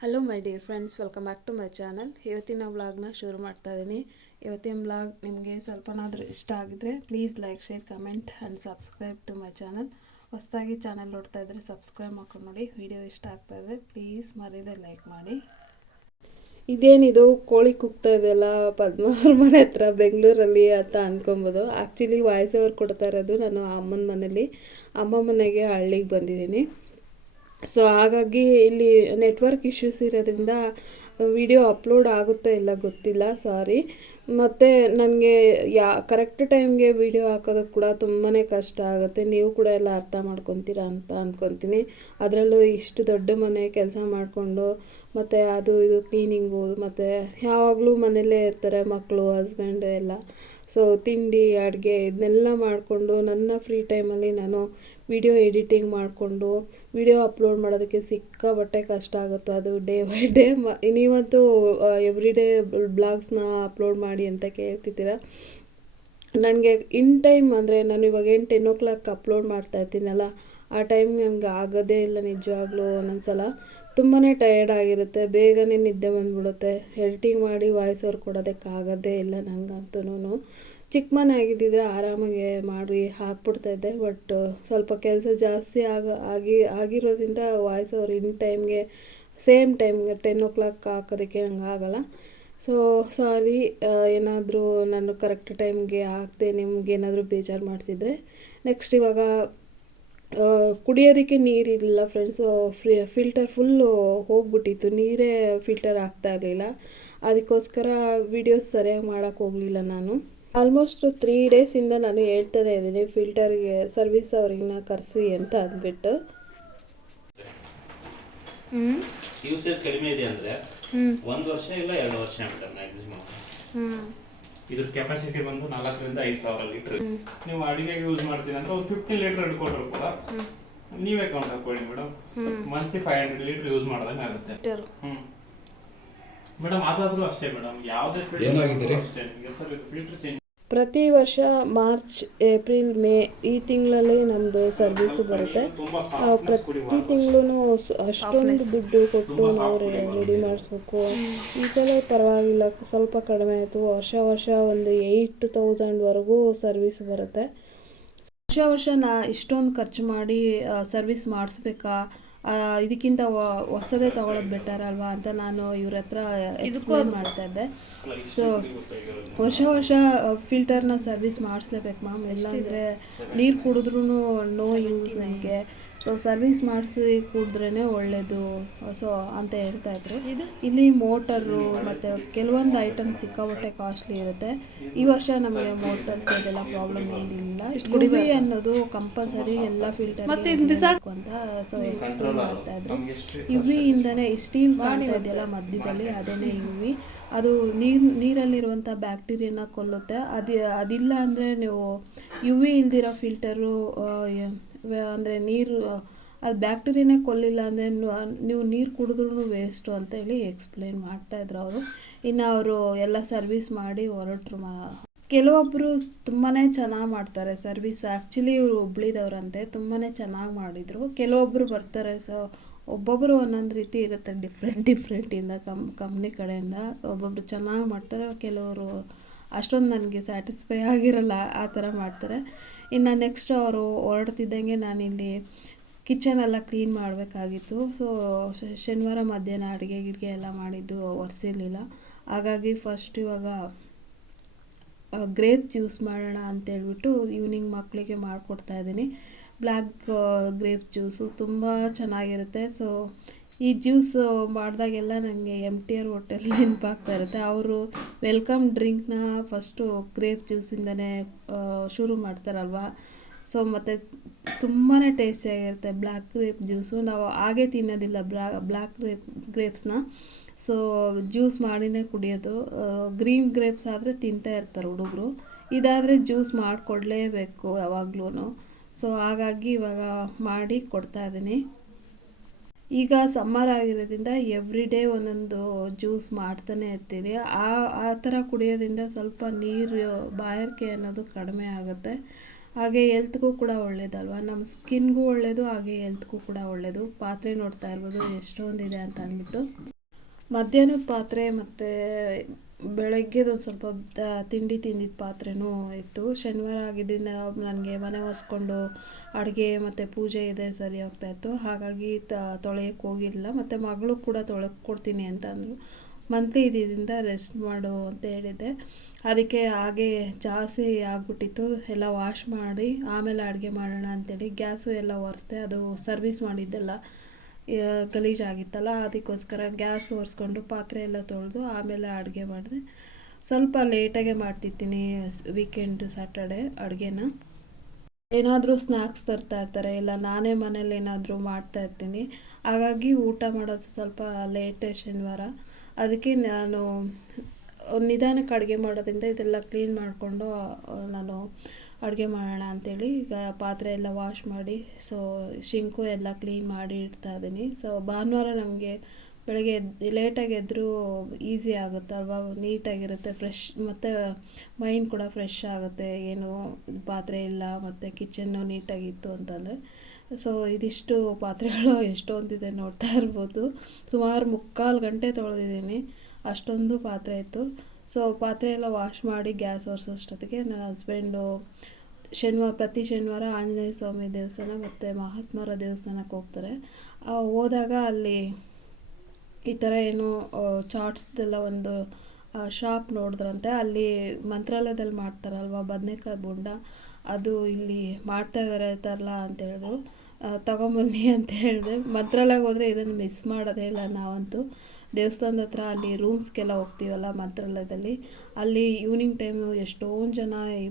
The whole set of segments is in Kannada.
Hello my dear friends welcome back to my channel ಇವತ್ತಿನ ವ್ಲಾಗ್ನ ಶುರು ಮಾಡ್ತಾ ಇದ್ದೀನಿ ಇವತ್ತಿನ ವ್ಲಾಗ್ ನಿಮಗೆ ಸ್ವಲ್ಪನಾದರೂ ಇಷ್ಟ ಆಗಿದ್ರೆ please like share comment and subscribe to my channel ಹೊಸದಾಗಿ ಚಾನಲ್ ನೋಡ್ತಾ ಇದ್ದರೆ ಸಬ್ಸ್ಕ್ರೈಬ್ ಮಾಡ್ಕೊಂಡು ನೋಡಿ. ವಿಡಿಯೋ ಇಷ್ಟ ಆಗ್ತಾ ಇದ್ರೆ ಪ್ಲೀಸ್ ಮರೀದೆ ಲೈಕ್ ಮಾಡಿ. ಇದೇನಿದು? ಕೋಳಿ ಕುಗ್ತಾ ಇದೆಯಲ್ಲ ಪದ್ಮ ಅವ್ರ ಮನೆ ಹತ್ರ ಬೆಂಗಳೂರಲ್ಲಿ ಅಂತ ಅನ್ಕೊಬೋದು. ಆ್ಯಕ್ಚುಲಿ ವಾಯ್ಸ್ ಓವರ್ ಕೊಡ್ತಾ ಇರೋದು ನಾನು ಅಮ್ಮನ ಮನೇಲಿ. ಅಮ್ಮ ಮನೆಗೆ ಹಳ್ಳಿಗೆ ಬಂದಿದ್ದೀನಿ. ಸೊ ಹಾಗಾಗಿ ಇಲ್ಲಿ ನೆಟ್ವರ್ಕ್ ಇಶ್ಯೂಸ್ ಇರೋದ್ರಿಂದ ವಿಡಿಯೋ ಅಪ್ಲೋಡ್ ಆಗುತ್ತಾ ಇಲ್ಲ ಗೊತ್ತಿಲ್ಲ ಸಾರಿ ಮತ್ತು ನನಗೆ ಯಾ ಕರೆಕ್ಟ್ ಟೈಮ್ಗೆ ವಿಡಿಯೋ ಹಾಕೋದಕ್ಕೆ ಕೂಡ ತುಂಬಾ ಕಷ್ಟ ಆಗುತ್ತೆ. ನೀವು ಕೂಡ ಎಲ್ಲ ಅರ್ಥ ಮಾಡ್ಕೊತೀರಾ ಅಂತ ಅಂದ್ಕೊತೀನಿ ಅದರಲ್ಲೂ ಇಷ್ಟು ದೊಡ್ಡ ಮನೆ ಕೆಲಸ ಮಾಡಿಕೊಂಡು ಮತ್ತು ಅದು ಇದು ಕ್ಲೀನಿಂಗು ಮತ್ತು ಯಾವಾಗಲೂ ಮನೆಯಲ್ಲೇ ಇರ್ತಾರೆ ಮಕ್ಕಳು ಹಸ್ಬೆಂಡು ಎಲ್ಲ. ಸೊ ತಿಂಡಿ, ಅಡುಗೆ ಇದನ್ನೆಲ್ಲ ಮಾಡಿಕೊಂಡು ನನ್ನ ಫ್ರೀ ಟೈಮಲ್ಲಿ ನಾನು ವಿಡಿಯೋ ಎಡಿಟಿಂಗ್ ಮಾಡಿಕೊಂಡು ವಿಡಿಯೋ ಅಪ್ಲೋಡ್ ಮಾಡೋದಕ್ಕೆ ಸಿಕ್ಕಾಬಟ್ಟೆ ಕಷ್ಟ ಆಗುತ್ತೆ. ಅದು ಡೇ ಬೈ ಡೇ ಮ, ನೀವಂತೂ ಎವ್ರಿ ಡೇ ಬ್ಲಾಗ್ಸ್ನ ಅಪ್ಲೋಡ್ ಮಾಡಿ ಅಂತ ಕೇಳ್ತಿದ್ದೀರಾ? ನನಗೆ ಇನ್ ಟೈಮ್ ಅಂದರೆ ನಾನು ಇವಾಗ ಏನು ಟೆನ್ ಓ ಕ್ಲಾಕ್ ಅಪ್ಲೋಡ್ ಮಾಡ್ತಾ ಇರ್ತೀನಲ್ಲ, ಆ ಟೈಮ್ ನನಗೆ ಆಗೋದೇ ಇಲ್ಲ ನಿಜವಾಗ್ಲೂ ಒಂದೊಂದ್ಸಲ. ತುಂಬಾ ಟಯರ್ಡ್ ಆಗಿರುತ್ತೆ. ಬೇಗನೆ ನಿದ್ದೆ ಬಂದ್ಬಿಡುತ್ತೆ. ಎಡಿಟಿಂಗ್ ಮಾಡಿ ವಾಯ್ಸ್ ಓವರ್ ಕೊಡೋದಕ್ಕಾಗೋದೇ ಇಲ್ಲ ನನಗಂತೂ ಚಿಕ್ಕ ಮನೆ ಆಗಿದ್ದಿದ್ರೆ ಆರಾಮಾಗಿ ಮಾಡಿ ಹಾಕ್ಬಿಡ್ತಾಯಿದ್ದೆ ಬಟ್ ಸ್ವಲ್ಪ ಕೆಲಸ ಜಾಸ್ತಿ ಆಗ, ಆಗಿ, ಆಗಿರೋದ್ರಿಂದ ವಾಯ್ಸ್ ಓವರ್ ಇನ್ ಟೈಮ್ಗೆ ಸೇಮ್ ಟೈಮ್ಗೆ ಟೆನ್ ಓ ಕ್ಲಾಕ್ ಹಾಕೋದಕ್ಕೆ ನಂಗೆ ಆಗೋಲ್ಲ. ಸೊ ಸಾರಿ ಏನಾದರೂ ನಾನು ಕರೆಕ್ಟ್ ಟೈಮ್ಗೆ ಹಾಕ್ದೆ ನಿಮ್ಗೆ ಏನಾದರೂ ಬೇಜಾರು ಮಾಡಿಸಿದ್ರೆ ನೆಕ್ಸ್ಟ್ ಇವಾಗ ಕುಡಿಯೋದಕ್ಕೆ ನೀರಿರಲಿಲ್ಲ ಫ್ರೆಂಡ್ಸು ಫ್ರಿ ಫಿಲ್ಟರ್ ಫುಲ್ಲು ಹೋಗ್ಬಿಟ್ಟಿತ್ತು. ನೀರೇ ಫಿಲ್ಟರ್ ಆಗ್ತಾ ಇರಲಿಲ್ಲ. ಅದಕ್ಕೋಸ್ಕರ ವೀಡಿಯೋಸ್ ಸರಿಯಾಗಿ ಮಾಡೋಕ್ಕೆ ಹೋಗಲಿಲ್ಲ ನಾನು. ಆಲ್ಮೋಸ್ಟ್ ತ್ರೀ ಡೇಸಿಂದ ನಾನು ಹೇಳ್ತಾನೆ ಇದ್ದೀನಿ ಫಿಲ್ಟರ್ಗೆ ಸರ್ವಿಸ್ ಅವ್ರಿಗನ್ನ ಕರೆಸಿ ಅಂತ ಅಂದ್ಬಿಟ್ಟು. ಹ್ಞೂ ಯೂಸೇಜ್ ಕಡಿಮೆ ಇದೆ ಅಂದರೆ ಹ್ಞೂ ಒಂದು ವರ್ಷ ಇಲ್ಲ ಎರಡು ವರ್ಷ ಅಂತ ಮ್ಯಾಕ್ಸಿಮಮ್ ಹ್ಞೂ ಇದ್ರ ಕೆಪಾಸಿಟಿ ಬಂದು ನಾಲ್ಕರಿಂದ ಐದು ಸಾವಿರ ಲೀಟರ್ ನೀವು ಅಡಿಗೆಗೆ ಯೂಸ್ ಮಾಡ್ತೀನಿ ಅಂದ್ರೆ ಒಂದು ಫಿಫ್ಟಿ ಲೀಟರ್ ಹಿಡ್ಕೊಂಡ್ರು ಕೂಡ ನೀವೇ ಕೌಂಟ್ ಹಾಕೊಳ್ಳಿ madam monthly five hundred litre use ಮಾಡ್ದಂಗೆ ಆಗುತ್ತೆ. ಹ್ಮ್. ಮೇಡಮ್ ಅದಾದ್ರೂ ಅಷ್ಟೇ ಮೇಡಮ್ ಯಾವುದೇ ಫಿಲ್ಟರ್ ರೀ? ಅಷ್ಟೇ. ಸರ್ ಇದು ಫಿಲ್ಟರ್ ಚೇಂಜ್ ಪ್ರತಿ ವರ್ಷ ಮಾರ್ಚ್ ಏಪ್ರಿಲ್ ಮೇ ಈ ತಿಂಗಳಲ್ಲಿ ನಮ್ಮದು ಸರ್ವಿಸ್ ಬರುತ್ತೆ. ಪ್ರತಿ ತಿಂಗಳು ಅಷ್ಟೊಂದು ದುಡ್ಡು ಕೊಟ್ಟು ನಾವು ರೆಡಿ ಮಾಡಿಸ್ಬೇಕು. ಈ ಸಲ ಪರವಾಗಿಲ್ಲ ಸ್ವಲ್ಪ ಕಡಿಮೆ ಆಯಿತು. ವರ್ಷ ವರ್ಷ ಒಂದು ಏಯ್ಟ್ ತೌಸಂಡ್ವರೆಗೂ ಸರ್ವಿಸ್ ಬರುತ್ತೆ. ವರ್ಷ ವರ್ಷ ನಾ ಇಷ್ಟೊಂದು ಖರ್ಚು ಮಾಡಿ ಸರ್ವಿಸ್ ಮಾಡಿಸ್ಬೇಕಾ? ಇದಕ್ಕಿಂತ ಹೊಸದೇ ತಗೊಳ್ಳೋದು ಬೆಟರ್ ಅಲ್ವಾ ಅಂತ ನಾನು ಇವ್ರ ಹತ್ರ ಎಕ್ಸ್ಪ್ಲೇನ್ ಮಾಡ್ತಾ ಇದ್ದೆ. ಸೊ ವರ್ಷ ವರ್ಷ ಫಿಲ್ಟರ್ನ ಸರ್ವಿಸ್ ಮಾಡಿಸ್ಲೇಬೇಕು ಮ್ಯಾಮ್ ಇಲ್ಲಾಂದರೆ ನೀರು ಕುಡಿದ್ರೂ ನೋ ಯೂಸ್ ನನಗೆ ಸೊ ಸರ್ವಿಸ್ ಮಾಡಿಸಿ ಕೂಡ್ರೇ ಒಳ್ಳೆಯದು ಸೊ ಅಂತ ಹೇಳ್ತಾ ಇದ್ರು. ಇಲ್ಲಿ ಮೋಟರು ಮತ್ತು ಕೆಲವೊಂದು ಐಟಮ್ ಸಿಕ್ಕಾಪಟ್ಟೆ ಕಾಸ್ಟ್ಲಿ ಇರುತ್ತೆ. ಈ ವರ್ಷ ನಮಗೆ ಮೋಟರ್ ಅದೆಲ್ಲ ಪ್ರಾಬ್ಲಮ್ ಏನಿಲ್ಲ. ಕುಡಿಬಿ ಅನ್ನೋದು ಕಂಪಲ್ಸರಿ ಎಲ್ಲ ಫಿಲ್ಟರ್ ಅಂತ ಸೊ ಎಕ್ಸ್ಪ್ಲೇನ್ ಮಾಡ್ತಾ ಇದ್ರು. ಯುವಿ ಇಂದನೇ ಸ್ಟೀಲ್ ಕಾಣ್ತಾ ಇದೆಯಲ್ಲ ಮಧ್ಯದಲ್ಲಿ ಅದೇನೇ ಯುವಿ ಅದು ನೀರು ನೀರಲ್ಲಿರುವಂಥ ಬ್ಯಾಕ್ಟೀರಿಯಾನ ಕೊಲ್ಲುತ್ತೆ. ಅದು ಅದಿಲ್ಲ ಅಂದರೆ ನೀವು ಯು ವಿ ಇಲ್ದಿರೋ ಫಿಲ್ಟರು ಅಂದರೆ ನೀರು, ಅದು ಬ್ಯಾಕ್ಟೀರಿಯಾನೇ ಕೊಲ್ಲಿಲ್ಲ ಅಂದರೆ ನೀವು ನೀರು ಕುಡಿದ್ರೂ ವೇಸ್ಟು ಅಂತ ಹೇಳಿ ಎಕ್ಸ್ಪ್ಲೇನ್ ಮಾಡ್ತಾಯಿದ್ರು ಅವರು. ಇನ್ನು ಅವರು ಎಲ್ಲ ಸರ್ವಿಸ್ ಮಾಡಿ ಹೊರಟ್ರು ಕೆಲವೊಬ್ಬರು ತುಂಬಾ ಚೆನ್ನಾಗಿ ಮಾಡ್ತಾರೆ ಸರ್ವಿಸ್ ಆ್ಯಕ್ಚುಲಿ ಇವರು ಹುಬ್ಳಿದವ್ರಂತೆ ತುಂಬಾ ಚೆನ್ನಾಗಿ ಮಾಡಿದರು. ಕೆಲವೊಬ್ಬರು ಬರ್ತಾರೆ ಸೊ ಒಬ್ಬೊಬ್ಬರು ಒಂದೊಂದು ರೀತಿ ಇರುತ್ತೆ ಡಿಫ್ರೆಂಟ್ ಡಿಫ್ರೆಂಟಿಂದ ಕಮ್ ಕಂಪ್ನಿ ಕಡೆಯಿಂದ ಒಬ್ಬೊಬ್ಬರು ಚೆನ್ನಾಗಿ ಮಾಡ್ತಾರೆ, ಕೆಲವರು ಅಷ್ಟೊಂದು ನನಗೆ ಸ್ಯಾಟಿಸ್ಫೈ ಆಗಿರಲ್ಲ ಆ ಥರ ಮಾಡ್ತಾರೆ. ಇನ್ನು ನೆಕ್ಸ್ಟ್ ಅವರು ಹೊರಡ್ತಿದ್ದಂಗೆ ನಾನಿಲ್ಲಿ ಕಿಚನ್ ಎಲ್ಲ ಕ್ಲೀನ್ ಮಾಡಬೇಕಾಗಿತ್ತು. ಸೊ ಶನಿವಾರ ಮಧ್ಯಾಹ್ನ ಅಡುಗೆ ಗಿಡಿಗೆ ಎಲ್ಲ ಮಾಡಿದ್ದು ಒರೆಸಿರ್ಲಿಲ್ಲ. ಹಾಗಾಗಿ ಫಸ್ಟ್ ಇವಾಗ ಗ್ರೇಪ್ ಜ್ಯೂಸ್ ಮಾಡೋಣ ಅಂತೇಳ್ಬಿಟ್ಟು ಈವ್ನಿಂಗ್ ಮಕ್ಕಳಿಗೆ ಮಾಡಿಕೊಡ್ತಾ ಇದ್ದೀನಿ. ಬ್ಲ್ಯಾಕ್ ಗ್ರೇಪ್ ಜ್ಯೂಸು ತುಂಬ ಚೆನ್ನಾಗಿರುತ್ತೆ. ಸೊ ಈ ಜ್ಯೂಸ್ ಮಾಡಿದಾಗೆಲ್ಲ ನನಗೆ ಎಂ ಟಿ ಆರ್ ಹೋಟೆಲ್ ನೆನಪಾಗ್ತಾ ಇರುತ್ತೆ. ಅವರು ವೆಲ್ಕಮ್ ಡ್ರಿಂಕ್ನ ಫಸ್ಟು ಗ್ರೇಪ್ ಜ್ಯೂಸಿಂದನೇ ಶುರು ಮಾಡ್ತಾರಲ್ವ? ಸೊ ಮತ್ತು ತುಂಬಾ ಟೇಸ್ಟಿಯಾಗಿರುತ್ತೆ ಬ್ಲ್ಯಾಕ್ ಗ್ರೇಪ್ ಜ್ಯೂಸು. ನಾವು ಹಾಗೆ ತಿನ್ನೋದಿಲ್ಲ ಬ್ಲಾ ಬ್ಲ್ಯಾಕ್ ಗ್ರೇಪ್, ಗ್ರೇಪ್ಸ್ನ. ಸೊ ಜ್ಯೂಸ್ ಮಾಡಿನೇ ಕುಡಿಯೋದು. ಗ್ರೀನ್ ಗ್ರೇಪ್ಸ್ ಆದರೆ ತಿಂತಾ ಇರ್ತಾರೆ ಹುಡುಗರು. ಇದಾದರೆ ಜ್ಯೂಸ್ ಮಾಡಿಕೊಡ್ಲೇಬೇಕು ಯಾವಾಗ್ಲೂ ಸೊ ಹಾಗಾಗಿ ಇವಾಗ ಮಾಡಿ ಕೊಡ್ತಾ ಇದ್ದೀನಿ. ಈಗ ಸಮ್ಮರ್ ಆಗಿರೋದ್ರಿಂದ ಎವ್ರಿ ಡೇ ಒಂದೊಂದು ಜ್ಯೂಸ್ ಮಾಡ್ತಾನೆ ಇರ್ತೀನಿ. ಆ ಆ ಥರ ಕುಡಿಯೋದ್ರಿಂದ ಸ್ವಲ್ಪ ನೀರು, ಬಾಯಾರಿಕೆ ಅನ್ನೋದು ಕಡಿಮೆ ಆಗುತ್ತೆ. ಹಾಗೆ ಹೆಲ್ತ್ಗೂ ಕೂಡ ಒಳ್ಳೇದಲ್ವ? ನಮ್ಮ ಸ್ಕಿನ್ಗೂ ಒಳ್ಳೆಯದು ಹಾಗೆ ಹೆಲ್ತ್ಗೂ ಕೂಡ ಒಳ್ಳೆಯದು ಪಾತ್ರೆ ನೋಡ್ತಾ ಇರ್ಬೋದು ಎಷ್ಟೊಂದಿದೆ ಅಂತ ಅಂದ್ಬಿಟ್ಟು. ಮಧ್ಯಾಹ್ನ ಪಾತ್ರೆ ಮತ್ತು ಬೆಳಗ್ಗೆದು ಒಂದು ಸ್ವಲ್ಪ ತಿಂಡಿ ತಿಂದಿದ್ದ ಪಾತ್ರೆನೂ ಇತ್ತು. ಶನಿವಾರ ಆಗಿದ್ದಿಂದ ನನಗೆ ಮನೆ ಒರೆಸ್ಕೊಂಡು ಅಡುಗೆ ಮತ್ತು ಪೂಜೆ ಇದೆ ಸರಿ ಹೋಗ್ತಾ ಇತ್ತು. ಹಾಗಾಗಿ ತ ತೊಳೆಯೋಕ್ಕೆ ಹೋಗಿಲ್ಲ. ಮತ್ತು ಮಗಳು ಕೂಡ ತೊಳೆದು ಕೊಡ್ತೀನಿ ಅಂತ ಅಂದರು. ಮಂತ್ಲಿ ಇದರಿಂದ ರೆಸ್ಟ್ ಮಾಡು ಅಂತ ಹೇಳಿದ್ದೆ. ಅದಕ್ಕೆ ಹಾಗೆ ಜಾಸ್ತಿ ಆಗಿಬಿಟ್ಟಿತ್ತು. ಎಲ್ಲ ವಾಶ್ ಮಾಡಿ ಆಮೇಲೆ ಅಡುಗೆ ಮಾಡೋಣ ಅಂತೇಳಿ ಗ್ಯಾಸು ಎಲ್ಲ ಒರೆಸ್ದೆ ಅದು ಸರ್ವಿಸ್ ಮಾಡಿದ್ದೆಲ್ಲ. ಗಲೀಜಾಗಿತ್ತಲ್ಲ, ಅದಕ್ಕೋಸ್ಕರ ಗ್ಯಾಸ್ ಒರೆಸ್ಕೊಂಡು ಪಾತ್ರೆ ಎಲ್ಲ ತೊಳೆದು ಆಮೇಲೆ ಅಡುಗೆ ಮಾಡಿದೆ. ಸ್ವಲ್ಪ ಲೇಟಾಗೆ ಮಾಡ್ತಿರ್ತೀನಿ ವೀಕೆಂಡ್ ಸ್ಯಾಟರ್ಡೆ ಅಡುಗೆನ. ಏನಾದರೂ ಸ್ನ್ಯಾಕ್ಸ್ ತರ್ತಾ ಇರ್ತಾರೆ, ಇಲ್ಲ ನಾನೇ ಮನೇಲಿ ಏನಾದರೂ ಮಾಡ್ತಾ ಇರ್ತೀನಿ. ಹಾಗಾಗಿ ಊಟ ಮಾಡೋದು ಸ್ವಲ್ಪ ಲೇಟೆ ಶನಿವಾರ. ಅದಕ್ಕೆ ನಾನು ನಿಧಾನಕ್ಕೆ ಅಡುಗೆ ಮಾಡೋದ್ರಿಂದ ಇದೆಲ್ಲ ಕ್ಲೀನ್ ಮಾಡಿಕೊಂಡು ನಾನು ಅಡುಗೆ ಮಾಡೋಣ ಅಂಥೇಳಿ ಈಗ ಪಾತ್ರೆ ಎಲ್ಲ ವಾಶ್ ಮಾಡಿ ಸೊ ಶಿಂಕು ಎಲ್ಲ ಕ್ಲೀನ್ ಮಾಡಿ ಇಡ್ತಾ ಇದ್ದೀನಿ. ಸೊ ಭಾನುವಾರ ನಮಗೆ ಬೆಳಗ್ಗೆ ಎದ್ದು ಲೇಟಾಗಿ ಎದ್ದರೂ ಈಸಿ ಅಲ್ವಾ? ನೀಟಾಗಿರುತ್ತೆ ಫ್ರೆಶ್ ಮತ್ತು ಮೈಂಡ್ ಕೂಡ ಫ್ರೆಶ್ ಆಗುತ್ತೆ. ಏನು ಪಾತ್ರೆ ಇಲ್ಲ, ಮತ್ತು ಕಿಚನ್ನು ನೀಟಾಗಿತ್ತು ಅಂತಂದರೆ. ಸೊ ಇದಿಷ್ಟು ಪಾತ್ರೆಗಳು ಎಷ್ಟೊಂದಿದೆ ನೋಡ್ತಾ ಇರ್ಬೋದು. ಸುಮಾರು ಮುಕ್ಕಾಲು ಗಂಟೆ ತೊಳೆದಿದ್ದೀನಿ. ಅಷ್ಟೊಂದು ಪಾತ್ರೆ ಇತ್ತು. ಸೊ ಪಾತ್ರೆ ಎಲ್ಲ ವಾಶ್ ಮಾಡಿ ಗ್ಯಾಸ್ ಒರೆಸೋಷ್ಟೊತ್ತಿಗೆ ನನ್ನ ಹಸ್ಬೆಂಡು ಶನಿವಾರ, ಪ್ರತಿ ಶನಿವಾರ ಆಂಜನೇಯ ಸ್ವಾಮಿ ದೇವಸ್ಥಾನ ಮತ್ತು ಮಹಾತ್ಮರ ದೇವಸ್ಥಾನಕ್ಕೆ ಹೋಗ್ತಾರೆ. ಹೋದಾಗ ಅಲ್ಲಿ ಈ ಥರ ಏನು ಚಾಟ್ಸ್ದೆಲ್ಲ ಒಂದು ಶಾಪ್ ನೋಡಿದ್ರಂತೆ. ಅಲ್ಲಿ ಮಂತ್ರಾಲಯದಲ್ಲಿ ಮಾಡ್ತಾರಲ್ವ, ಬದನೇಕಾಯಿ ಬೋಂಡ? ಅದು ಇಲ್ಲಿ ಮಾಡ್ತಾ ಇದ್ದಾರೆ ತರಲ ಅಂತ ಹೇಳಿದ್ರು. ತಗೊಂಬನ್ನಿ ಅಂತ ಹೇಳಿದೆ. ಮಂತ್ರಾಲಯಕ್ಕೆ ಹೋದರೆ ಇದನ್ನು ಮಿಸ್ ಮಾಡೋದೇ ಇಲ್ಲ ನಾವಂತೂ. ದೇವಸ್ಥಾನದ ಹತ್ರ ಅಲ್ಲಿ ರೂಮ್ಸ್ಗೆಲ್ಲ ಹೋಗ್ತೀವಲ್ಲ ಮಂತ್ರಾಲಯದಲ್ಲಿ, ಅಲ್ಲಿ ಈವ್ನಿಂಗ್ ಟೈಮು ಎಷ್ಟೊಂದು ಜನ ಈ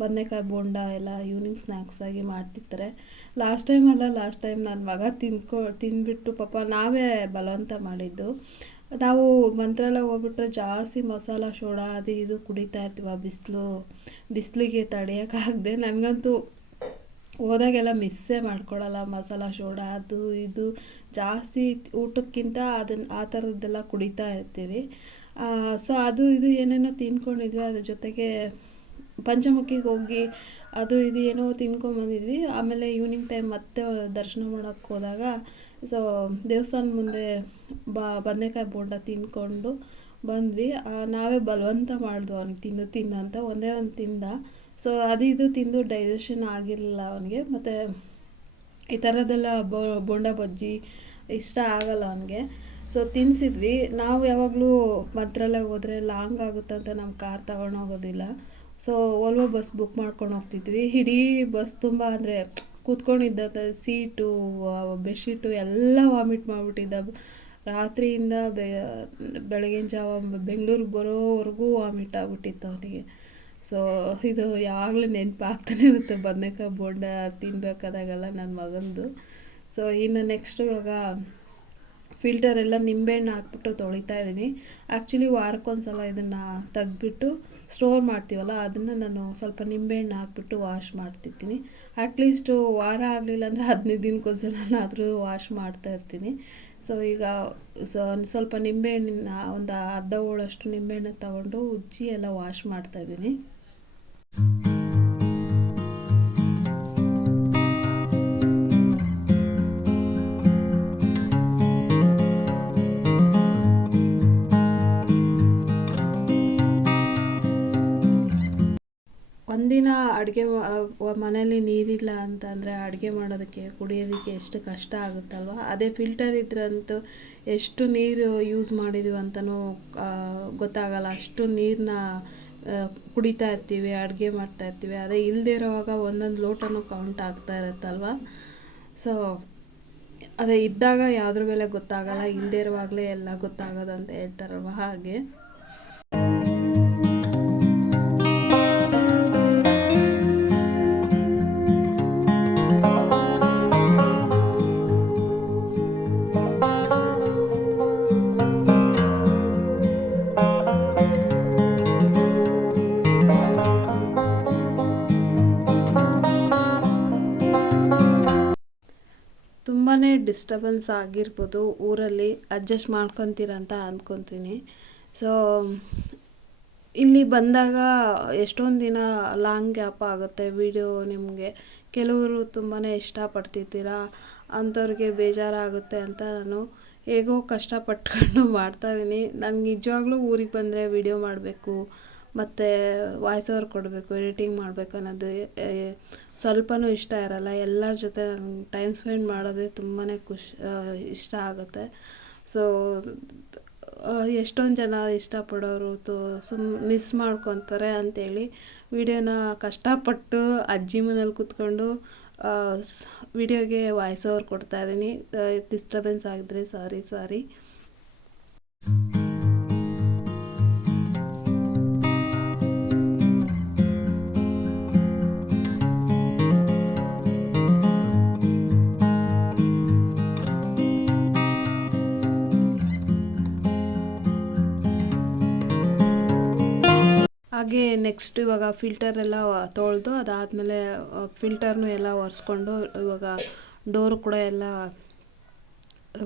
ಬದನೇಕಾಯಿ ಬೋಂಡ ಎಲ್ಲ ಈವ್ನಿಂಗ್ ಸ್ನ್ಯಾಕ್ಸಾಗಿ ಮಾಡ್ತಿರ್ತಾರೆ. ಲಾಸ್ಟ್ ಟೈಮ್ ಅಲ್ಲ ಲಾಸ್ಟ್ ಟೈಮ್ ನನ್ನ ಮಗ ತಿನ್ಕೊ ತಿಂದ್ಬಿಟ್ಟು ಪಾಪ ನಾವೇ ಬಲವಂತ ಮಾಡಿದ್ದು. ನಾವು ಮಂತ್ರಾಲಯ ಹೋಗ್ಬಿಟ್ರೆ ಜಾಸ್ತಿ ಮಸಾಲ, ಸೋಡಾ, ಅದು ಇದು ಕುಡಿತಾ ಇರ್ತೀವಿ ಬಿಸಿಲು, ಬಿಸಿಲಿಗೆ ತಡೆಯೋಕ್ಕಾಗದೆ ನನಗಂತೂ ಹೋದಾಗೆಲ್ಲ ಮಿಸ್ಸೇ ಮಾಡ್ಕೊಳ್ಳಲ್ಲ ಮಸಾಲ ಸೋಡಾ, ಅದು ಇದು. ಜಾಸ್ತಿ ಊಟಕ್ಕಿಂತ ಅದನ್ನು ಆ ಥರದ್ದೆಲ್ಲ ಕುಡಿತಾ ಇರ್ತೀವಿ. ಸೊ ಅದು ಇದು ಏನೇನೋ ತಿಂದ್ಕೊಂಡಿದ್ವಿ. ಅದ್ರ ಜೊತೆಗೆ ಪಂಚಮುಖಿಗೆ ಹೋಗಿ ಅದು ಇದು ಏನೋ ತಿನ್ಕೊಂಬಂದಿದ್ವಿ ಆಮೇಲೆ ಈವ್ನಿಂಗ್ ಟೈಮ್ ಮತ್ತೆ ದರ್ಶನ ಮಾಡೋಕ್ಕೆ ಹೋದಾಗ, ಸೊ ದೇವಸ್ಥಾನ ಮುಂದೆ ಬದನೆಕಾಯಿ ಬೋಂಡ ತಿಂದ್ಕೊಂಡು ಬಂದ್ವಿ. ನಾವೇ ಬಲವಂತ ಮಾಡಿದ್ವು ಅವ್ನಿಗೆ ತಿಂದು ತಿನ್ನ ಅಂತ. ಒಂದೇ ಒಂದು ತಿಂದ. ಸೊ ಅದು ಇದು ತಿಂದು ಡೈಜೆಷನ್ ಆಗಿರಲಿಲ್ಲ ಅವನಿಗೆ. ಮತ್ತು ಈ ಥರದ್ದೆಲ್ಲ ಬೋಂಡ ಬಜ್ಜಿ ಇಷ್ಟ ಆಗಲ್ಲ ಅವನಿಗೆ. ಸೊ ತಿನ್ಸಿದ್ವಿ. ನಾವು ಯಾವಾಗಲೂ ಮಂತ್ರಾಲಯಕ್ಕೆ ಹೋದರೆ ಲಾಂಗ್ ಆಗುತ್ತೆ ಅಂತ ನಮ್ಮ ಕಾರ್ ತಗೊಂಡು ಹೋಗೋದಿಲ್ಲ. ಸೊ ಓಲ್ವೋ ಬಸ್ ಬುಕ್ ಮಾಡ್ಕೊಂಡು ಹೋಗ್ತಿದ್ವಿ. ಇಡೀ ಬಸ್ ತುಂಬ ಅಂದರೆ ಕೂತ್ಕೊಂಡಿದ್ದ ಸೀಟು ಬೆಡ್ಶೀಟು ಎಲ್ಲ ವಾಮಿಟ್ ಮಾಡಿಬಿಟ್ಟಿದ್ದ. ರಾತ್ರಿಯಿಂದ ಬೆ, ಬೆಳಗಿನ ಜಾವ ಬೆಂಗಳೂರಿಗೆ ಬರೋವರೆಗೂ ವಾಮಿಟ್ ಆಗಿಬಿಟ್ಟಿತ್ತು ಅವನಿಗೆ. ಸೊ ಇದು ಯಾವಾಗಲೂ ನೆನಪಾಗ್ತಾನೆ ಇರುತ್ತೆ. ಬದನೇಕಾಯಿ ಬೋಂಡ ತಿನ್ಬೇಕಾದಾಗೆಲ್ಲ ನನ್ನ ಮಗಂದು. ಸೊ ಇನ್ನು ನೆಕ್ಸ್ಟ್ ಇವಾಗ ಫಿಲ್ಟರ್ ಎಲ್ಲ ನಿಂಬೆಹಣ್ಣು ಹಾಕ್ಬಿಟ್ಟು ತೊಳಿತಾ ಇದ್ದೀನಿ. ಆ್ಯಕ್ಚುಲಿ ವಾರಕ್ಕೊಂದು ಸಲ ಇದನ್ನು ತೆಗೆದ್ಬಿಟ್ಟು ಸ್ಟೋರ್ ಮಾಡ್ತೀವಲ್ಲ, ಅದನ್ನು ನಾನು ಸ್ವಲ್ಪ ನಿಂಬೆಹಣ್ಣು ಹಾಕ್ಬಿಟ್ಟು ವಾಶ್ ಮಾಡ್ತಿರ್ತೀನಿ. ಅಟ್ಲೀಸ್ಟು ವಾರ ಆಗಲಿಲ್ಲ ಅಂದರೆ ಹದಿನೈದು ದಿನಕ್ಕೊಂದ್ಸಲನಾದರೂ ವಾಶ್ ಮಾಡ್ತಾ ಇರ್ತೀನಿ. ಸೊ ಈಗ ಸ್ವಲ್ಪ ನಿಂಬೆಹಣ್ಣಿನ ಒಂದು ಅರ್ಧ ಹೋಳಷ್ಟು ನಿಂಬೆಹಣ್ಣು ತಗೊಂಡು ಉಜ್ಜಿ ಎಲ್ಲ ವಾಶ್ ಮಾಡ್ತಾ ಇದ್ದೀನಿ. ಒಂದಿನ ಅಡುಗೆ ಮನೇಲಿ ನೀರಿಲ್ಲ ಅಂತಂದರೆ ಅಡುಗೆ ಮಾಡೋದಕ್ಕೆ, ಕುಡಿಯೋದಕ್ಕೆ ಎಷ್ಟು ಕಷ್ಟ ಆಗುತ್ತಲ್ವ? ಅದೇ ಫಿಲ್ಟರ್ ಇದ್ರಂತೂ ಎಷ್ಟು ನೀರು ಯೂಸ್ ಮಾಡಿದೀವಿ ಅಂತಲೂ ಗೊತ್ತಾಗಲ್ಲ. ಅಷ್ಟು ನೀರನ್ನ ಕುಡಿತಾ ಇರ್ತೀವಿ, ಅಡುಗೆ ಮಾಡ್ತಾ ಇರ್ತೀವಿ. ಅದೇ ಇಲ್ಲದೆ ಇರೋವಾಗ ಒಂದೊಂದು ಲೋಟನೂ ಕೌಂಟ್ ಆಗ್ತಾ ಇರುತ್ತಲ್ವ? ಸೊ ಅದೇ ಇದ್ದಾಗ ಯಾವುದ್ರ ಮೇಲೆ ಗೊತ್ತಾಗಲ್ಲ ಇಲ್ಲದೆ ಇರುವಾಗಲೇ ಎಲ್ಲ ಗೊತ್ತಾಗೋದು ಅಂತ ಹೇಳ್ತಾರಲ್ವ ಹಾಗೆ? ತುಂಬಾ ಡಿಸ್ಟರ್ಬೆನ್ಸ್ ಆಗಿರ್ಬೋದು, ಊರಲ್ಲಿ ಅಡ್ಜಸ್ಟ್ ಮಾಡ್ಕೊತೀರ ಅಂತ ಅಂದ್ಕೊತೀನಿ ಸೊ ಇಲ್ಲಿ ಬಂದಾಗ ಎಷ್ಟೊಂದು ದಿನ ಲಾಂಗ್ ಗ್ಯಾಪ್ ಆಗುತ್ತೆ. ವಿಡಿಯೋ ನಿಮಗೆ ಕೆಲವರು ತುಂಬಾ ಇಷ್ಟಪಡ್ತಿದ್ದೀರಾ ಅಂಥವ್ರಿಗೆ ಬೇಜಾರಾಗುತ್ತೆ ಅಂತ ನಾನು ಹೇಗೋ ಕಷ್ಟಪಟ್ಕೊಂಡು ಮಾಡ್ತಾಯಿದ್ದೀನಿ ನಂಗೆ ನಿಜವಾಗ್ಲೂ ಊರಿಗೆ ಬಂದರೆ ವಿಡಿಯೋ ಮಾಡಬೇಕು. ಮತ್ತು ವಾಯ್ಸ್ ಓವರ್ ಕೊಡಬೇಕು ಎಡಿಟಿಂಗ್ ಮಾಡಬೇಕು ಅನ್ನೋದು ಸ್ವಲ್ಪನೂ ಇಷ್ಟ ಇರಲ್ಲ. ಎಲ್ಲರ ಜೊತೆ ಟೈಮ್ ಸ್ಪೆಂಡ್ ಮಾಡೋದೇ ತುಂಬಾ ಖುಷಿ ಇಷ್ಟ ಆಗುತ್ತೆ. ಸೊ ಎಷ್ಟೊಂದು ಜನ ಇಷ್ಟಪಡೋರು ತು, ಸುಮ್ ಮಿಸ್ ಮಾಡ್ಕೊತಾರೆ ಅಂಥೇಳಿ ವಿಡಿಯೋನ ಕಷ್ಟಪಟ್ಟು ಅಜ್ಜಿ ಮನೇಲಿ ಕೂತ್ಕೊಂಡು ವಿಡಿಯೋಗೆ ವಾಯ್ಸ್ ಓವರ್ ಕೊಡ್ತಾ ಇದ್ದೀನಿ. ಡಿಸ್ಟರ್ಬೆನ್ಸ್ ಆಗಿದ್ರೆ ಸಾರಿ ಸಾರಿ ಹಾಗೆ ನೆಕ್ಸ್ಟ್ ಇವಾಗ ಫಿಲ್ಟರ್ ಎಲ್ಲ ತೊಳೆದು ಅದಾದಮೇಲೆ ಫಿಲ್ಟರ್ನು ಎಲ್ಲ ಒರೆಸ್ಕೊಂಡು ಇವಾಗ ಡೋರು ಕೂಡ ಎಲ್ಲ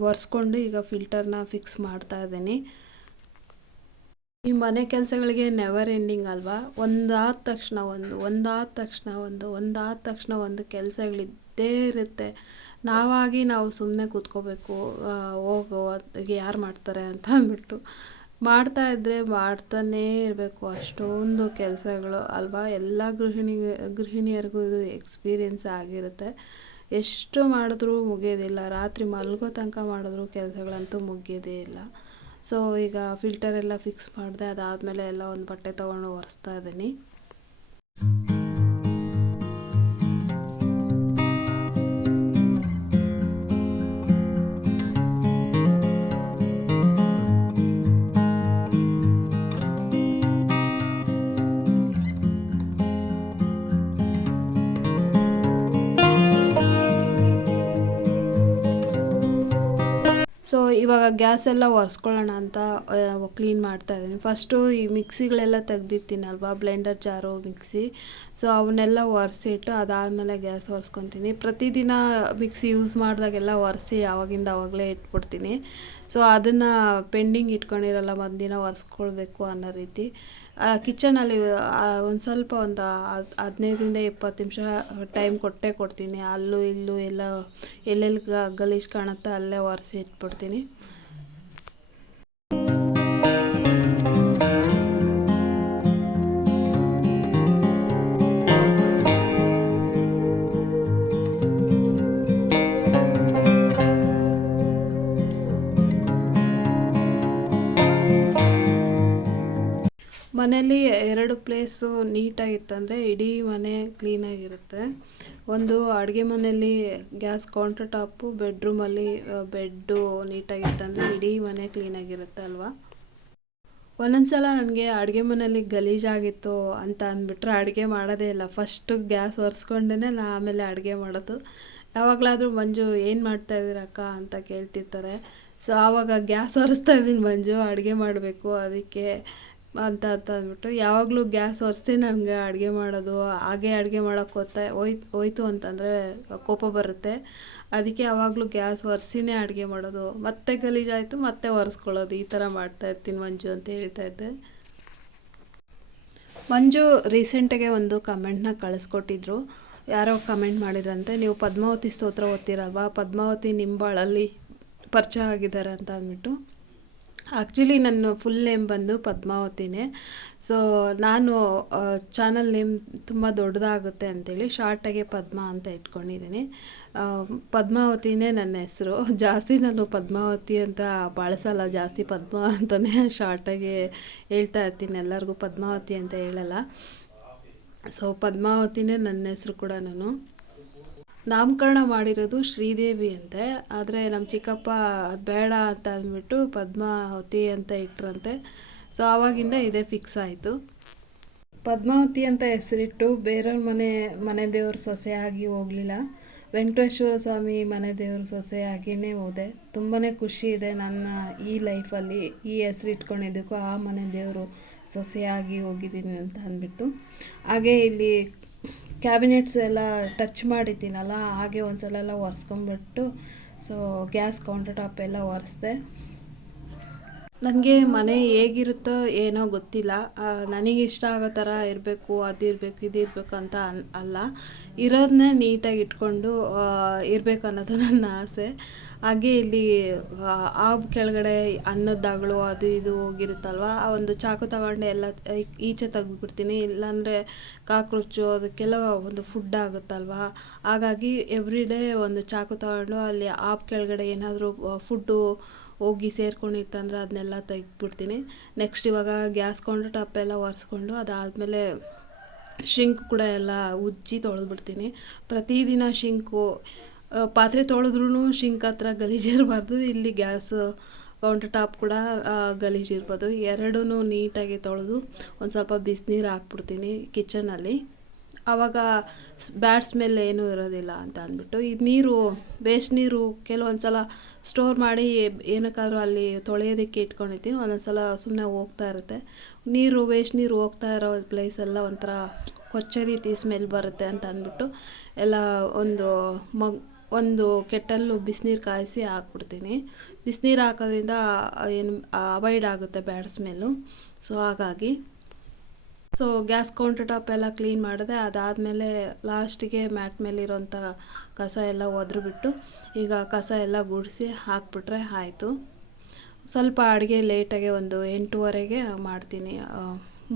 ಒರೆಸ್ಕೊಂಡು ಈಗ ಫಿಲ್ಟರ್ನ ಫಿಕ್ಸ್ ಮಾಡ್ತಾ ಇದ್ದೀನಿ. ಈ ಮನೆ ಕೆಲಸಗಳಿಗೆ ನೆವರ್ ಎಂಡಿಂಗ್ ಅಲ್ವಾ? ಒಂದಾದ ತಕ್ಷಣ ಒಂದು ಒಂದಾದ ತಕ್ಷಣ ಒಂದು ಒಂದಾದ ತಕ್ಷಣ ಒಂದು ಕೆಲಸಗಳಿದ್ದೇ ಇರುತ್ತೆ. ನಾವಾಗಿ ನಾವು ಸುಮ್ಮನೆ ಕೂತ್ಕೋಬೇಕು ಹೋಗೋ ಯಾರು ಮಾಡ್ತಾರೆ ಅಂತ ಅಂದ್ಬಿಟ್ಟು. ಮಾಡ್ತಾ ಇದ್ದರೆ ಮಾಡ್ತಾನೇ ಇರಬೇಕು. ಅಷ್ಟೊಂದು ಕೆಲಸಗಳು, ಅಲ್ವಾ? ಎಲ್ಲ ಗೃಹಿಣಿ ಗೃಹಿಣಿಯರಿಗೂ ಇದು ಎಕ್ಸ್ಪೀರಿಯೆನ್ಸ್ ಆಗಿರುತ್ತೆ. ಎಷ್ಟು ಮಾಡಿದ್ರೂ ಮುಗಿಯೋದಿಲ್ಲ. ರಾತ್ರಿ ಮಲ್ಗೋ ತನಕ ಮಾಡಿದ್ರೂ ಕೆಲಸಗಳಂತೂ ಮುಗಿಯೋದೇ ಇಲ್ಲ. ಸೊ ಈಗ ಫಿಲ್ಟರ್ ಎಲ್ಲ ಫಿಕ್ಸ್ ಮಾಡಿದೆ, ಅದಾದಮೇಲೆ ಎಲ್ಲ ಒಂದು ಬಟ್ಟೆ ತೊಗೊಂಡು ಒರೆಸ್ತಾ ಇದ್ದೀನಿ. ಇವಾಗ ಗ್ಯಾಸ್ ಎಲ್ಲ ಒರೆಸ್ಕೊಳ್ಳೋಣ ಅಂತ ಕ್ಲೀನ್ ಮಾಡ್ತಾ ಇದ್ದೀನಿ. ಫಸ್ಟು ಈ ಮಿಕ್ಸಿಗಳೆಲ್ಲ ತೆಗ್ದಿರ್ತೀನಲ್ವಾ ಬ್ಲೆಂಡರ್ ಜಾರು ಮಿಕ್ಸಿ ಸೊ ಅವನ್ನೆಲ್ಲ ಒರೆಸಿಟ್ಟು ಅದಾದಮೇಲೆ ಗ್ಯಾಸ್ ಒರೆಸ್ಕೊತೀನಿ. ಪ್ರತಿದಿನ ಮಿಕ್ಸಿ ಯೂಸ್ ಮಾಡಿದಾಗೆಲ್ಲ ಒರೆಸಿ ಆವಾಗಿಂದ ಆವಾಗಲೇ ಇಟ್ಬಿಡ್ತೀನಿ. ಸೊ ಅದನ್ನು ಪೆಂಡಿಂಗ್ ಇಟ್ಕೊಂಡಿರಲ್ಲ ಒಂದಿನ ಒರೆಸ್ಕೊಳ್ಬೇಕು ಅನ್ನೋ ರೀತಿ. ಕಿಚನಲ್ಲಿ ಒಂದು ಸ್ವಲ್ಪ ಒಂದು ಹದ್- ಹದಿನೈದರಿಂದ ಇಪ್ಪತ್ತು ನಿಮಿಷ ಟೈಮ್ ಕೊಟ್ಟೇ ಕೊಡ್ತೀನಿ. ಅಲ್ಲೂ ಇಲ್ಲೂ ಎಲ್ಲ, ಎಲ್ಲೆಲ್ಲಿ ಗಲೀಜು ಕಾಣುತ್ತೋ ಅಲ್ಲೇ ಒರೆಸಿ ಇಟ್ಬಿಡ್ತೀನಿ. ಮನೇಲಿ ಎರಡು ಪ್ಲೇಸು ನೀಟಾಗಿತ್ತಂದರೆ ಇಡೀ ಮನೆ ಕ್ಲೀನಾಗಿರುತ್ತೆ. ಒಂದು ಅಡುಗೆ ಮನೆಯಲ್ಲಿ ಗ್ಯಾಸ್ ಕೌಂಟರ್ ಟಾಪು ಬೆಡ್ರೂಮಲ್ಲಿ ಬೆಡ್ಡು ನೀಟಾಗಿತ್ತಂದರೆ ಇಡೀ ಮನೆ ಕ್ಲೀನಾಗಿರುತ್ತೆ ಅಲ್ವಾ? ಒಂದೊಂದ್ಸಲ ನನಗೆ ಅಡುಗೆ ಮನೆಯಲ್ಲಿ ಗಲೀಜಾಗಿತ್ತು ಅಂತ ಅಂದ್ಬಿಟ್ರೆ ಅಡುಗೆ ಮಾಡೋದೇ ಇಲ್ಲ. ಫಸ್ಟು ಗ್ಯಾಸ್ ಒರೆಸ್ಕೊಂಡೇ ನಾ ಆಮೇಲೆ ಅಡುಗೆ ಮಾಡೋದು. ಯಾವಾಗಲಾದರೂ ಮಂಜು, ಏನು ಮಾಡ್ತಾ ಇದ್ದೀರಕ್ಕ ಅಂತ ಕೇಳ್ತಿರ್ತಾರೆ. ಸೊ, ಆವಾಗ ಗ್ಯಾಸ್ ಒರೆಸ್ತಾ ಇದ್ದೀನಿ ಮಂಜು, ಅಡುಗೆ ಮಾಡಬೇಕು, ಅದಕ್ಕೆ ಅಂತ ಅಂತ ಅಂದ್ಬಿಟ್ಟು ಯಾವಾಗಲೂ ಗ್ಯಾಸ್ ಒರೆಸಿ ನನಗೆ ಅಡುಗೆ ಮಾಡೋದು, ಹಾಗೆ ಅಡುಗೆ ಮಾಡೋಕ್ಕೆ ಹೋಗ್ತಾ ಹೋಯ್ತು ಹೋಯ್ತು ಅಂತಂದರೆ ಕೋಪ ಬರುತ್ತೆ. ಅದಕ್ಕೆ ಯಾವಾಗಲೂ ಗ್ಯಾಸ್ ಒರೆಸಿನೇ ಅಡುಗೆ ಮಾಡೋದು. ಮತ್ತೆ ಗಲೀಜಾಯಿತು, ಮತ್ತೆ ಒರೆಸ್ಕೊಳ್ಳೋದು. ಈ ಥರ ಮಾಡ್ತಾ ಇರ್ತೀನಿ ಮಂಜು ಅಂತ ಹೇಳ್ತಾ ಇದ್ದೆ. ಮಂಜು ರೀಸೆಂಟಾಗೆ ಒಂದು ಕಮೆಂಟ್ನ ಕಳಿಸ್ಕೊಟ್ಟಿದ್ರು. ಯಾರೋ ಕಮೆಂಟ್ ಮಾಡಿದ್ರಂತೆ, ನೀವು ಪದ್ಮಾವತಿ ಸ್ತೋತ್ರ ಓದ್ತೀರಲ್ವಾ? ಪದ್ಮಾವತಿ ನಿಂಬಾಳಲ್ಲಿ ಪರಿಚಯ ಆಗಿದ್ದಾರೆ ಅಂತ ಅಂದ್ಬಿಟ್ಟು. ಆ್ಯಕ್ಚುಲಿ ನನ್ನ ಫುಲ್ ನೇಮ್ ಬಂದು ಪದ್ಮಾವತಿನೇ. ಸೊ ನಾನು ಚಾನಲ್ ನೇಮ್ ತುಂಬ ದೊಡ್ಡದಾಗುತ್ತೆ ಅಂತೇಳಿ ಶಾರ್ಟಾಗಿ ಪದ್ಮ ಅಂತ ಇಟ್ಕೊಂಡಿದ್ದೀನಿ. ಪದ್ಮಾವತಿನೇ ನನ್ನ ಹೆಸರು. ಜಾಸ್ತಿ ನಾನು ಪದ್ಮಾವತಿ ಅಂತ ಬಳಸಲ್ಲ, ಜಾಸ್ತಿ ಪದ್ಮ ಅಂತಲೇ ಶಾರ್ಟಾಗಿ ಹೇಳ್ತಾ ಇರ್ತೀನಿ. ಎಲ್ಲರಿಗೂ ಪದ್ಮಾವತಿ ಅಂತ ಹೇಳಲ್ಲ. ಸೊ ಪದ್ಮಾವತಿನೇ ನನ್ನ ಹೆಸರು ಕೂಡ ನಾನು. ನಾಮಕರಣ ಮಾಡಿರೋದು ಶ್ರೀದೇವಿ ಅಂತೆ. ಆದರೆ ನಮ್ಮ ಚಿಕ್ಕಪ್ಪ ಅದು ಬೇಡ ಅಂತ ಅಂದ್ಬಿಟ್ಟು ಪದ್ಮಾವತಿ ಅಂತ ಇಟ್ರಂತೆ. ಸೊ ಆವಾಗಿಂದ ಇದೇ ಫಿಕ್ಸ್ ಆಯಿತು. ಪದ್ಮಾವತಿ ಅಂತ ಹೆಸರಿಟ್ಟು ಬೇರೆಯವ್ರ ಮನೆ ಮನೆ ದೇವರು ಸೊಸೆಯಾಗಿ ಹೋಗಲಿಲ್ಲ. ವೆಂಕಟೇಶ್ವರ ಸ್ವಾಮಿ ಮನೆ ದೇವ್ರ ಸೊಸೆಯಾಗಿಯೇ ಹೋದೆ. ತುಂಬಾ ಖುಷಿ ಇದೆ ನನ್ನ ಈ ಲೈಫಲ್ಲಿ ಈ ಹೆಸರು ಇಟ್ಕೊಂಡಿದ್ದಕ್ಕೂ ಆ ಮನೆ ದೇವರು ಸೊಸೆಯಾಗಿ ಹೋಗಿದ್ದೀನಿ ಅಂತ ಅಂದ್ಬಿಟ್ಟು. ಹಾಗೆ ಇಲ್ಲಿ ಕ್ಯಾಬಿನೆಟ್ಸ್ ಎಲ್ಲ ಟಚ್ ಮಾಡಿದ್ದೀನಲ್ಲ, ಹಾಗೆ ಒಂದು ಸಲ ಎಲ್ಲ ಒರೆಸ್ಕೊಂಬಿಟ್ಟು ಸೊ ಗ್ಯಾಸ್ ಕೌಂಟರ್ ಟಾಪ್ ಎಲ್ಲ ಒರೆಸ್ದೆ. ನನಗೆ ಮನೆ ಹೇಗಿರುತ್ತೋ ಏನೋ ಗೊತ್ತಿಲ್ಲ. ನನಗೆ ಇಷ್ಟ ಆಗೋ ಥರ ಇರಬೇಕು ಅದಿರಬೇಕು ಇದಿರಬೇಕು ಅಂತ ಅಲ್ಲ. ಇರೋದನ್ನೇ ನೀಟಾಗಿ ಇಟ್ಕೊಂಡು ಇರಬೇಕು ಅನ್ನೋದು ನನ್ನ ಆಸೆ. ಹಾಗೆ ಇಲ್ಲಿ ಆ, ಕೆಳಗಡೆ ಅನ್ನದ್ದಾಗಳು ಅದು ಇದು ಹೋಗಿರುತ್ತಲ್ವ ಆ ಒಂದು ಚಾಕು ತಗೊಂಡು ಎಲ್ಲ ಈಚೆ ತೆಗೆದ್ಬಿಡ್ತೀನಿ ಇಲ್ಲಾಂದರೆ ಕಾಕ್ರೋಚು ಅದಕ್ಕೆಲ್ಲ ಒಂದು ಫುಡ್ ಆಗುತ್ತಲ್ವ. ಹಾಗಾಗಿ ಎವ್ರಿ ಡೇ ಒಂದು ಚಾಕು ತಗೊಂಡು ಅಲ್ಲಿ ಆಪ್ ಕೆಳಗಡೆ ಏನಾದರೂ ಫುಡ್ಡು ಹೋಗಿ ಸೇರ್ಕೊಂಡಿತ್ತಂದ್ರೆ ಅದನ್ನೆಲ್ಲ ತೆಗೆದ್ಬಿಡ್ತೀನಿ. ನೆಕ್ಸ್ಟ್ ಇವಾಗ ಗ್ಯಾಸ್ ಕೌಂಟರ್ ಟಾಪ್ ಎಲ್ಲ ಒರೆಸ್ಕೊಂಡು ಅದಾದಮೇಲೆ ಶಿಂಕ್ ಕೂಡ ಎಲ್ಲ ಉಜ್ಜಿ ತೊಳೆದ್ಬಿಡ್ತೀನಿ. ಪ್ರತಿದಿನ ಶಿಂಕು ಪಾತ್ರೆ ತೊಳೆದ್ರೂ ಶಿಂಕ್ ಹತ್ರ ಗಲೀಜಿರಬಾರ್ದು ಇಲ್ಲಿ ಗ್ಯಾಸ್ ಕೌಂಟರ್ ಟಾಪ್ ಕೂಡ ಗಲೀಜಿರ್ಬೋದು ಎರಡೂ ನೀಟಾಗಿ ತೊಳೆದು ಒಂದು ಸ್ವಲ್ಪ ಬಿಸಿನೀರು ಹಾಕ್ಬಿಡ್ತೀನಿ ಕಿಚನಲ್ಲಿ ಆವಾಗ ಬ್ಯಾಡ್ ಸ್ಮೆಲ್ ಏನೂ ಇರೋದಿಲ್ಲ ಅಂತ ಅಂದ್ಬಿಟ್ಟು, ಇದು ನೀರು ವೇಸ್ಟ್ ನೀರು ಕೆಲವೊಂದು ಸಲ ಸ್ಟೋರ್ ಮಾಡಿ ಏನಕ್ಕಾದ್ರೂ ಅಲ್ಲಿ ತೊಳೆಯೋದಕ್ಕೆ ಇಟ್ಕೊಂಡಿರ್ತೀನಿ ಒಂದೊಂದು ಸಲ ಸುಮ್ಮನೆ ಹೋಗ್ತಾ ಇರುತ್ತೆ. ನೀರು ವೇಸ್ಟ್ ನೀರು ಹೋಗ್ತಾ ಇರೋ ಪ್ಲೇಸೆಲ್ಲ ಒಂಥರ ಕೊಚ್ಚ ರೀತಿ ಸ್ಮೆಲ್ ಬರುತ್ತೆ ಅಂತ ಅಂದ್ಬಿಟ್ಟು ಎಲ್ಲ ಒಂದು ಮಗ್, ಒಂದು ಕೆಟ್ಟಲ್ಲು ಬಿಸಿನೀರು ಕಾಯಿಸಿ ಹಾಕ್ಬಿಡ್ತೀನಿ. ಬಿಸಿನೀರು ಹಾಕೋದ್ರಿಂದ ಏನು ಅವಾಯ್ಡ್ ಆಗುತ್ತೆ ಬ್ಯಾಡ್ ಸ್ಮೆಲ್ಲು. ಸೊ, ಹಾಗಾಗಿ ಸೊ ಗ್ಯಾಸ್ ಕೌಂಟರ್ ಟಾಪ್ ಎಲ್ಲ ಕ್ಲೀನ್ ಮಾಡಿದೆ. ಅದಾದಮೇಲೆ ಲಾಸ್ಟಿಗೆ ಮ್ಯಾಟ್ ಮೇಲಿರೋಂಥ ಕಸ ಎಲ್ಲ ಒದ್ರಿಬಿಟ್ಟು ಈಗ ಕಸ ಎಲ್ಲ ಗುಡಿಸಿ ಹಾಕ್ಬಿಟ್ರೆ ಆಯಿತು. ಸ್ವಲ್ಪ ಅಡುಗೆ ಲೇಟಾಗೆ ಒಂದು ಎಂಟೂವರೆಗೆ ಮಾಡ್ತೀನಿ.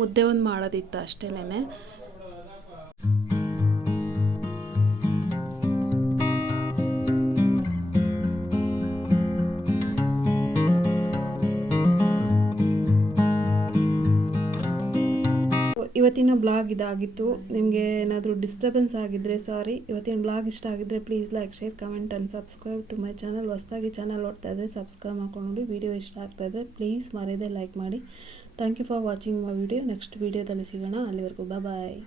ಮುದ್ದೆ ಒಂದು ಮಾಡೋದಿತ್ತು ಅಷ್ಟೇನೆ ಇವತ್ತಿನ ಬ್ಲಾಗ್ ಇದಾಗಿತ್ತು. ನಿಮಗೆ ಏನಾದರೂ ಡಿಸ್ಟರ್ಬೆನ್ಸ್ ಆಗಿದ್ದರೆ ಸಾರಿ ಇವತ್ತಿನ ಬ್ಲಾಗ್ ಇಷ್ಟ ಆಗಿದ್ದರೆ please like share comment and subscribe to my channel ಹೊಸದಾಗಿ ಚಾನಲ್ ನೋಡ್ತಾ ಇದ್ದರೆ ಸಬ್ಸ್ಕ್ರೈಬ್ ಮಾಡ್ಕೊಂಡು ನೋಡಿ. ವೀಡಿಯೋ ಇಷ್ಟ ಆಗ್ತಾ ಇದ್ದರೆ ಪ್ಲೀಸ್ ಮರೆಯದೆ ಲೈಕ್ ಮಾಡಿ. Thank you for watching my video next ವೀಡಿಯೋದಲ್ಲಿ ಸಿಗೋಣ. ಅಲ್ಲಿವರೆಗೂ ಬಾಯ್